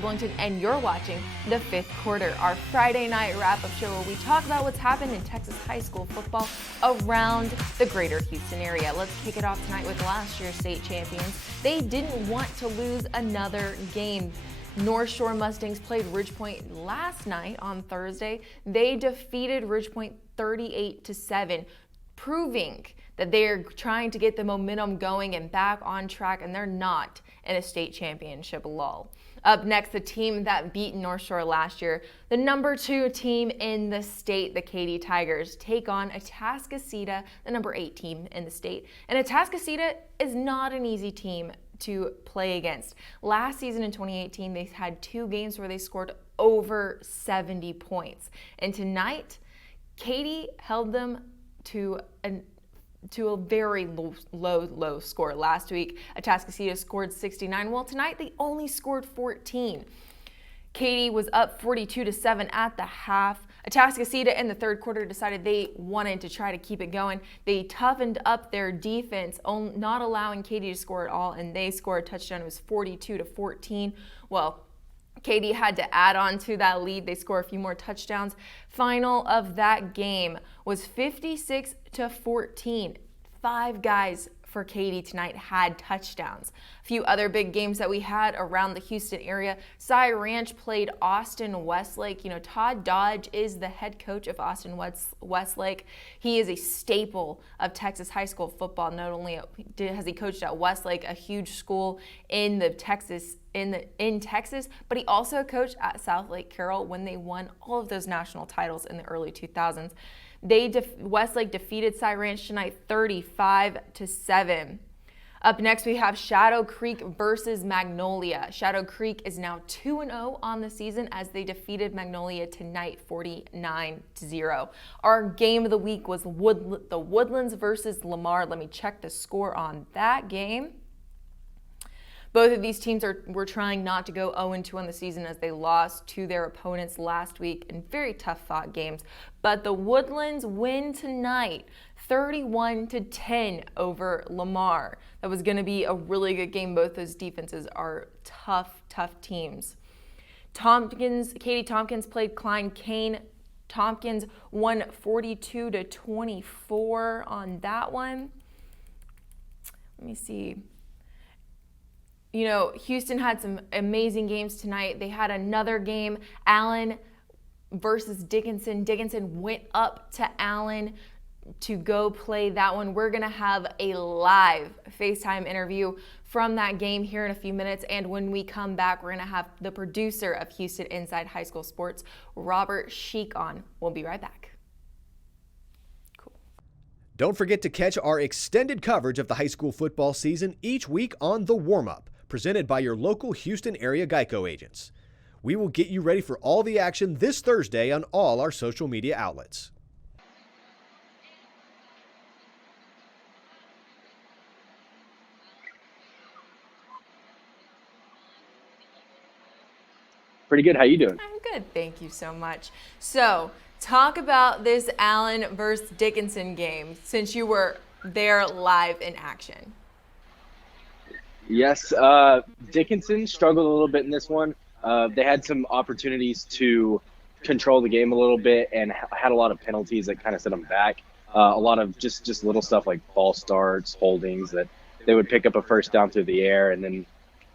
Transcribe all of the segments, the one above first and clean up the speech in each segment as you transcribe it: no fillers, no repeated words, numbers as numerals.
Blington, and you're watching The Fifth Quarter, our Friday night wrap-up show where we talk about what's happened in Texas high school football around the greater Houston area. Let's kick it off tonight with last year's state champions. They didn't want to lose another game. North Shore Mustangs played Ridgepoint last night on Thursday. They defeated Ridgepoint 38-7, proving that they're trying to get the momentum going and back on track, and they're not in a state championship lull. Up next, the team that beat North Shore last year, the number 2 team in the state, the Katy Tigers, take on Atascocita, the number 8 team in the state. And Atascocita is not an easy team to play against. Last season in 2018, they had 2 games where they scored over 70 points. And tonight, Katy held them to a very low score. Last week, Atascocita scored 69. Well, tonight they only scored 14. Katy was up 42-7 at the half. Atascocita in the third quarter decided they wanted to try to keep it going. They toughened up their defense, not allowing Katy to score at all, and they scored a touchdown. It was 42-14. Well, Katy had to add on to that lead. They scored a few more touchdowns. Final of that game was 56-14. 5 guys for Katy tonight had touchdowns. A few other big games that we had around the Houston area. Cy Ranch played Austin Westlake. You know, Todd Dodge is the head coach of Austin Westlake. He is a staple of Texas high school football. Not only has he coached at Westlake, a huge school in Texas, but he also coached at South Lake Carroll when they won all of those national titles in the early 2000s. Westlake defeated Cy Ranch tonight 35-7. Up next, we have Shadow Creek versus Magnolia. Shadow Creek is now 2-0 on the season as they defeated Magnolia tonight 49-0. Our game of the week was the Woodlands versus Lamar. Let me check the score on that game. Both of these teams were trying not to go 0-2 on the season as they lost to their opponents last week in very tough-fought games. But the Woodlands win tonight, 31-10 over Lamar. That was going to be a really good game. Both those defenses are tough teams. Katy Tompkins played Klein Cain. Tompkins won 42-24 on that one. Let me see. You know, Houston had some amazing games tonight. They had another game, Allen versus Dickinson. Dickinson went up to Allen to go play that one. We're going to have a live FaceTime interview from that game here in a few minutes. And when we come back, we're going to have the producer of Houston Inside High School Sports, Robert Sheik, on. We'll be right back. Don't forget to catch our extended coverage of the high school football season each week on The Warm-Up, presented by your local Houston area Geico agents. We will get you ready for all the action this Thursday on all our social media outlets. Pretty good. How you doing? I'm good. Thank you so much. So, talk about this Allen versus Dickinson game since you were there live in action. Yes, Dickinson struggled a little bit in this one. They had some opportunities to control the game a little bit and had a lot of penalties that kind of set them back. A lot of just little stuff like false starts, holdings that they would pick up a first down through the air and then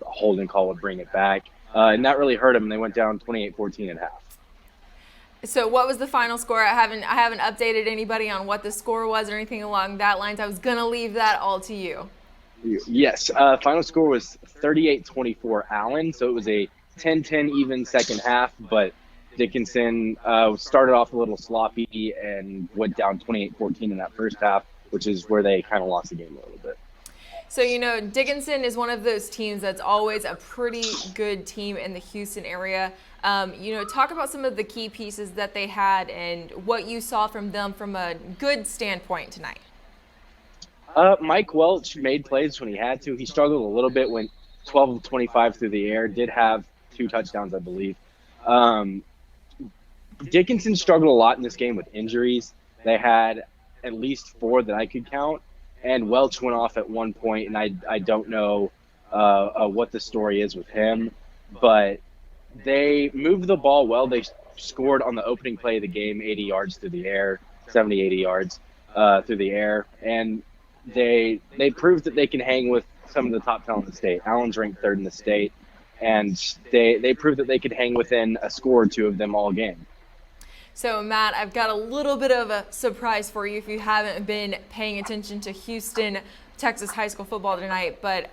a holding call would bring it back. And that really hurt them. They went down 28-14 at half. So what was the final score? I haven't updated anybody on what the score was or anything along that lines. I was going to leave that all to you. Yes, final score was 38-24 Allen, so it was a 10-10 even second half, but Dickinson started off a little sloppy and went down 28-14 in that first half, which is where they kind of lost the game a little bit. So, you know, Dickinson is one of those teams that's always a pretty good team in the Houston area. You know, talk about some of the key pieces that they had and what you saw from them from a good standpoint tonight. Mike Welch made plays when he had to. He struggled a little bit, went 12 of 25 through the air, did have 2 touchdowns, I believe. Dickinson struggled a lot in this game with injuries. They had at least 4 that I could count, and Welch went off at one point, and I don't know what the story is with him, but they moved the ball well. They scored on the opening play of the game, 80 yards through the air, 70, 80 yards through the air. And they proved that they can hang with some of the top talent in the state. Allen's ranked third in the state, and they proved that they could hang within a score or two of them all game. So, Matt, I've got a little bit of a surprise for you if you haven't been paying attention to Houston, Texas high school football tonight. But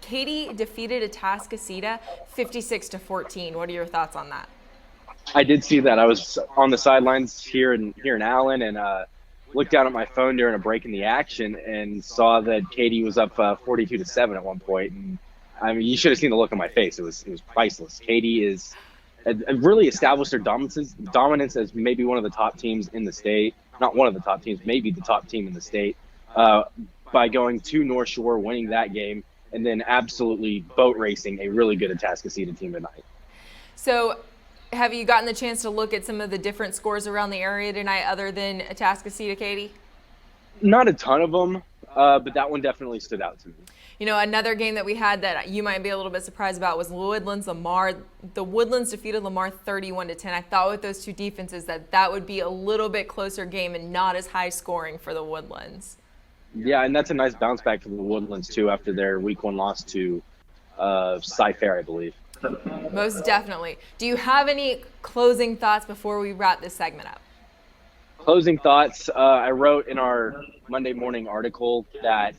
Katy defeated Atascocita 56-14. What are your thoughts on that? I did see that. I was on the sidelines here in Allen, and looked down at my phone during a break in the action and saw that Katy was up 42-7 at one point. And I mean, you should have seen the look on my face. It was priceless. Katy is really established their dominance as maybe one of the top teams in the state. Not one of the top teams, maybe the top team in the state, by going to North Shore, winning that game, and then absolutely boat racing a really good Atascocita team tonight. So, have you gotten the chance to look at some of the different scores around the area tonight other than Atascocita, Katy? Not a ton of them, but that one definitely stood out to me. You know, another game that we had that you might be a little bit surprised about was Woodlands-Lamar. The Woodlands defeated Lamar 31-10. I thought with those two defenses that would be a little bit closer game and not as high scoring for the Woodlands. Yeah, and that's a nice bounce back for the Woodlands, too, after their week one loss to Cy-Fair, I believe. Most definitely. Do you have any closing thoughts before we wrap this segment up? Closing thoughts. I wrote in our Monday morning article that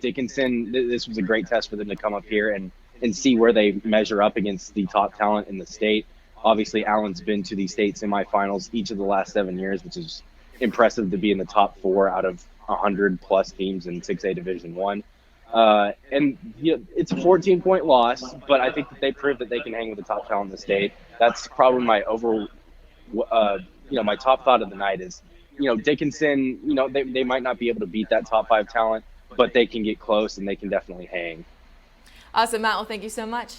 Dickinson, this was a great test for them to come up here and see where they measure up against the top talent in the state. Obviously, Allen's been to the state semifinals each of the last 7 years, which is impressive to be in the top 4 out of 100-plus teams in 6A Division I. And you know, it's a 14-point loss, but I think that they proved that they can hang with the top talent in the state. That's probably my my top thought of the night is, Dickinson, they might not be able to beat that top 5 talent, but they can get close and they can definitely hang. Awesome, Matt. Well, thank you so much.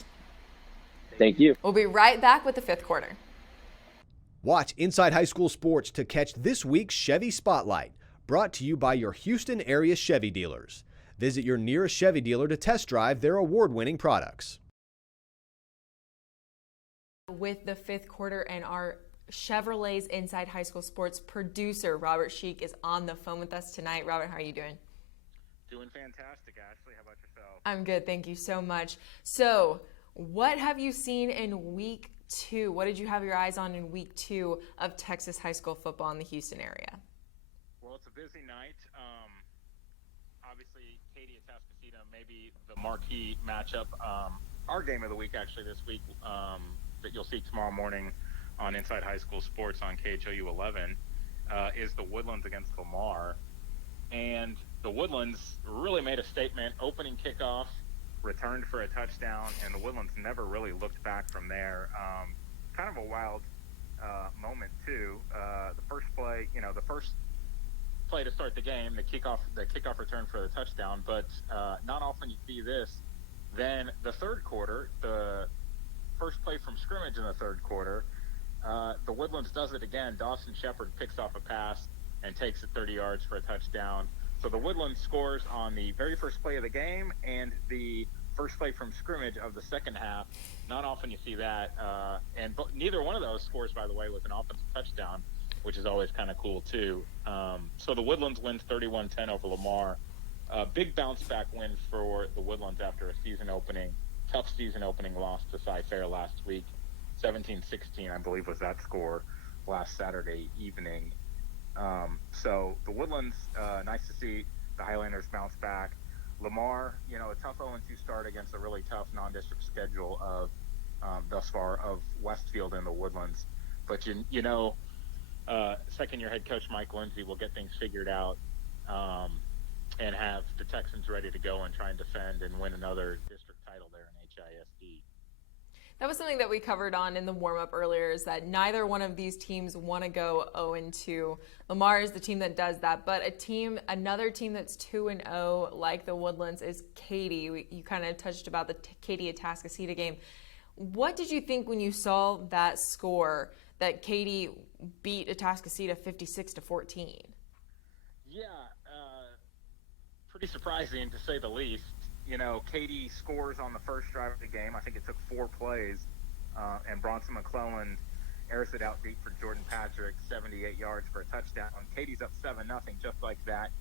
Thank you. We'll be right back with the fifth quarter. Watch Inside High School Sports to catch this week's Chevy Spotlight, brought to you by your Houston area Chevy dealers. Visit your nearest Chevy dealer to test drive their award-winning products. With the fifth quarter, and our Chevrolet's Inside High School Sports producer, Robert Sheik, is on the phone with us tonight. Robert, how are you doing? Doing fantastic, Ashley. How about yourself? I'm good. Thank you so much. So, what have you seen in week 2? What did you have your eyes on in week 2 of Texas high school football in the Houston area? Well, it's a busy night. Obviously, Katy Atascocita, maybe the marquee matchup. Our game of the week, actually, this week, that you'll see tomorrow morning on Inside High School Sports on KHOU 11, is the Woodlands against Lamar. And the Woodlands really made a statement. Opening kickoff, returned for a touchdown, and the Woodlands never really looked back from there. Kind of a wild moment, too. The first play to start the game, the kickoff return for the touchdown, but not often you see this. Then the third quarter, the first play from scrimmage in the third quarter, the Woodlands does it again. Dawson Shepard picks off a pass and takes it 30 yards for a touchdown. So the Woodlands scores on the very first play of the game and the first play from scrimmage of the second half. Not often you see that. But neither one of those scores, by the way, with an offensive touchdown, which is always kind of cool too. So the Woodlands wins 31-10 over Lamar. Big bounce back win for the Woodlands after a tough season opening loss to Cy-Fair last week. 17-16, I believe, was that score last Saturday evening. So the Woodlands, nice to see the Highlanders bounce back. Lamar, a tough 0-2 start against a really tough non-district schedule of thus far of Westfield and the Woodlands. But second-year head coach Mike Lindsay will get things figured out and have the Texans ready to go and try and defend and win another district title there in HISD. That was something that we covered on in the warm-up earlier, is that neither one of these teams want to go 0-2. Lamar is the team that does that, but another team that's 2-0 like the Woodlands is Katy. You kind of touched about the Katy Atascocita game. What did you think when you saw that score, that Katy beat Atascocita 56-14? Yeah, pretty surprising to say the least. Katy scores on the first drive of the game. I think it took 4 plays, and Bronson McClelland airs it out deep for Jordan Patrick, 78 yards for a touchdown. Katie's up 7-0, just like that.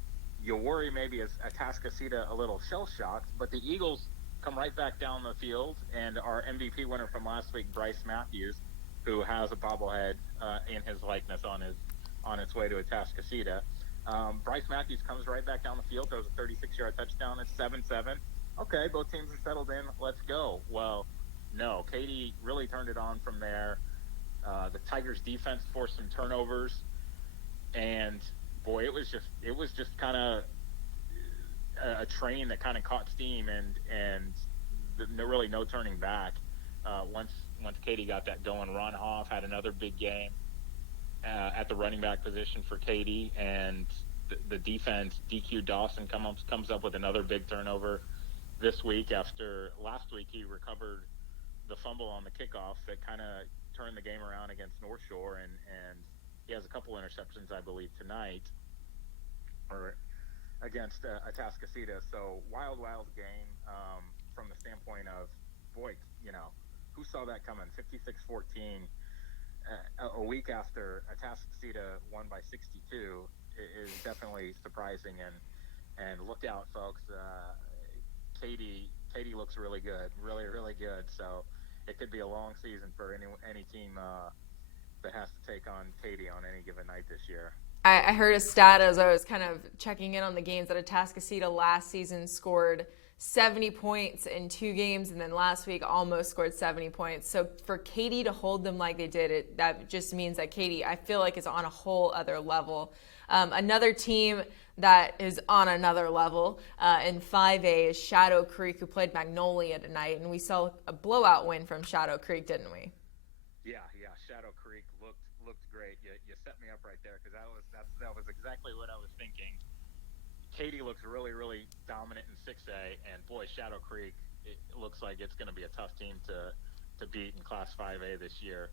You worry maybe as Atascocita a little shell-shocked, but the Eagles come right back down the field, and our MVP winner from last week, Bryce Matthews, who has a bobblehead in his likeness on its way to Atascocita. Bryce Matthews comes right back down the field, throws a 36-yard touchdown. It's 7-7. Okay, both teams are settled in. Let's go. Well, no, Katie really turned it on from there. The Tigers' defense forced some turnovers, and boy, it was just kind of a train that kind of caught steam, and really no turning back. Once Katie got that going, Ron Hoff had another big game at the running back position for Katie, and the defense, DQ Dawson comes up with another big turnover this week. After last week he recovered the fumble on the kickoff that kind of turned the game around against North Shore, and he has a couple interceptions, I believe, tonight or against Atascocita. So wild game from the standpoint of, boy, who saw that coming? 56-14 a week after Atascocita won by 62 is definitely surprising, and look out, folks. Katie looks really good, really good. So it could be a long season for any team that has to take on Katie on any given night this year. I heard a stat as I was kind of checking in on the games that Atascocita last season scored 70 points in 2 games, and then last week almost scored 70 points. So for Katie to hold them like they did, that just means that Katie, I feel like, is on a whole other level. Another team that is on another level in 5A is Shadow Creek, who played Magnolia tonight, and we saw a blowout win from Shadow Creek, didn't we? Yeah. Shadow Creek looked great. You set me up right there, because that was exactly what I was thinking. Katie looks really dominant in 6A, and boy, Shadow Creek, it looks like it's going to be a tough team to beat in Class 5A this year.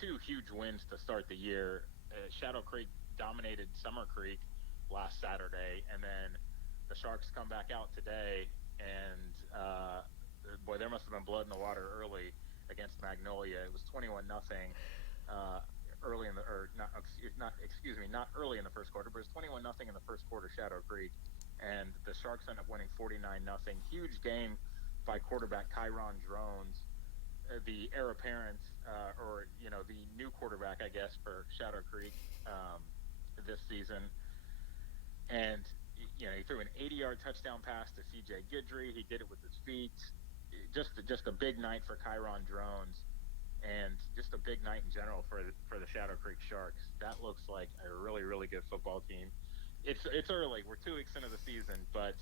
2 huge wins to start the year. Shadow Creek dominated Summer Creek last Saturday, and then the Sharks come back out today, and boy, there must have been blood in the water early against Magnolia. It was 21-0 early in the not early in the first quarter, but it was 21-0 in the first quarter, Shadow Creek, and the Sharks end up winning 49-0. Huge game by quarterback Kyron Drones, the heir apparent, or the new quarterback, I guess, for Shadow Creek this season. And he threw an 80-yard touchdown pass to CJ Guidry. He did it with his feet. Just a big night for Kyron Drones, and just a big night in general for the Shadow Creek Sharks. That looks like a really good football team. It's early. We're 2 weeks into the season, but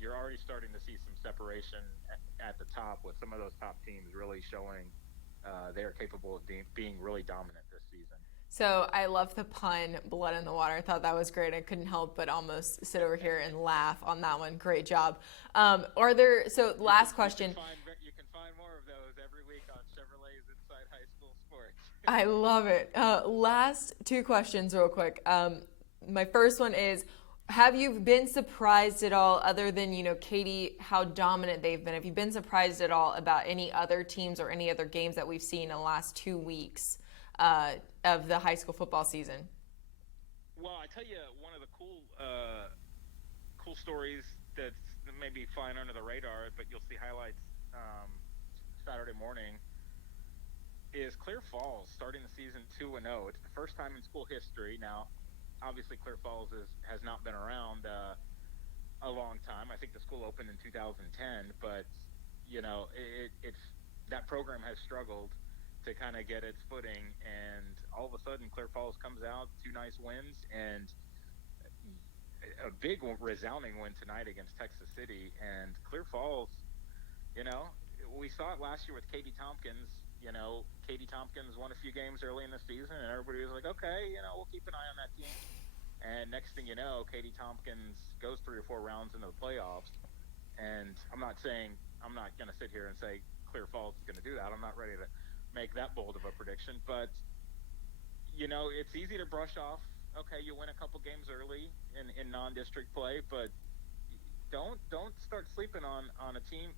you're already starting to see some separation at the top, with some of those top teams really showing they are capable of being really dominant this season. So I love the pun, blood in the water. I thought that was great. I couldn't help but almost sit over here and laugh on that one. Great job. Last question. You can find more of those every week on Chevrolet's Inside High School Sports. I love it. Last 2 questions real quick. My first one is, have you been surprised at all, other than, Katie, how dominant they've been? Have you been surprised at all about any other teams or any other games that we've seen in the last 2 weeks of the high school football season? Well, I tell you, one of the cool stories that's maybe flying under the radar, but you'll see highlights Saturday morning, is Clear Falls starting the season 2-0. It's the first time in school history. Now, obviously, Clear Falls has not been around a long time. I think the school opened in 2010, but it's that program has struggled to kind of get its footing, and all of a sudden Clear Falls comes out, 2 nice wins, and a big resounding win tonight against Texas City. And Clear Falls, we saw it last year with Katie Tompkins. Katie Tompkins won a few games early in the season, and everybody was like, okay, we'll keep an eye on that team. And next thing you know, Katie Tompkins goes 3 or 4 rounds into the playoffs. And I'm not going to sit here and say Clear Falls is going to do that. I'm not ready to make that bold of a prediction, but it's easy to brush off. Okay, you win a couple games early in non-district play, but don't start sleeping on a team.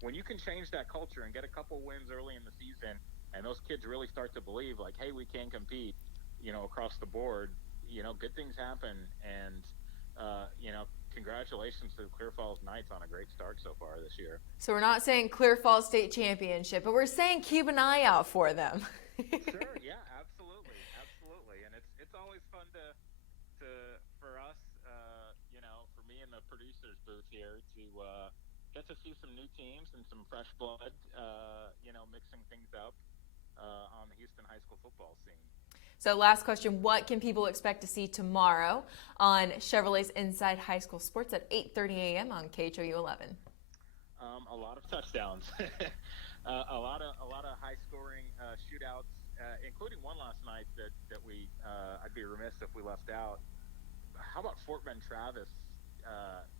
when you can change that culture and get a couple wins early in the season, and those kids really start to believe, like, hey, we can compete, across the board, good things happen. And, congratulations to the Clear Falls Knights on a great start so far this year. So we're not saying Clear Falls State Championship, but we're saying keep an eye out for them. Sure, yeah, absolutely. And it's always fun for us, for me in the producer's booth here to get to see some new teams and some fresh blood, mixing things up on the Houston high school football scene. So last question, what can people expect to see tomorrow on Chevrolet's Inside High School Sports at 8:30 a.m. on KHOU 11? A lot of touchdowns, a lot of high-scoring shootouts, including one last night that we I'd be remiss if we left out. How about Fort Bend Travis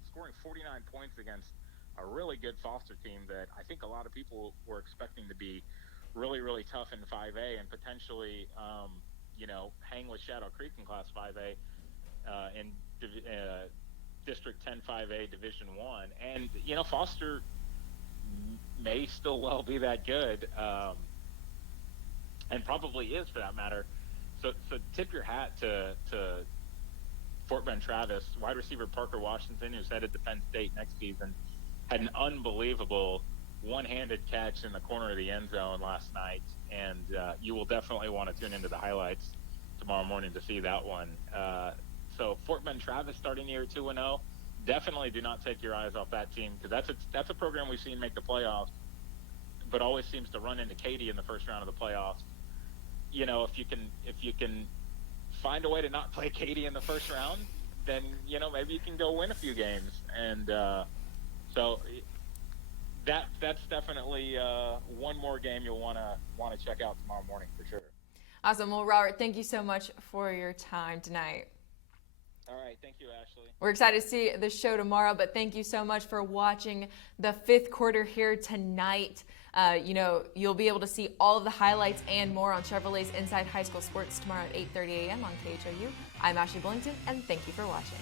scoring 49 points against a really good Foster team that I think a lot of people were expecting to be really, really tough in 5A and potentially, hang with Shadow Creek in Class 5A in District 10 5A Division 1. And, Foster may still well be that good, and probably is for that matter. So tip your hat to Fort Bend Travis. Wide receiver Parker Washington, who's headed to Penn State next season, had an unbelievable one-handed catch in the corner of the end zone last night, and you will definitely want to tune into the highlights tomorrow morning to see that one. So Fort Bend Travis starting the year 2-0. Definitely do not take your eyes off that team, because that's a program we've seen make the playoffs, but always seems to run into Katy in the first round of the playoffs. If you can find a way to not play Katy in the first round, then maybe you can go win a few games. And so that's definitely one more game you'll want to check out tomorrow morning for sure. Awesome. Well, Robert, thank you so much for your time tonight. All right. Thank you, Ashley. We're excited to see the show tomorrow, but thank you so much for watching the fifth quarter here tonight. You'll be able to see all of the highlights and more on Chevrolet's Inside High School Sports tomorrow at 8:30 a.m. on KHOU. I'm Ashley Billington, and thank you for watching.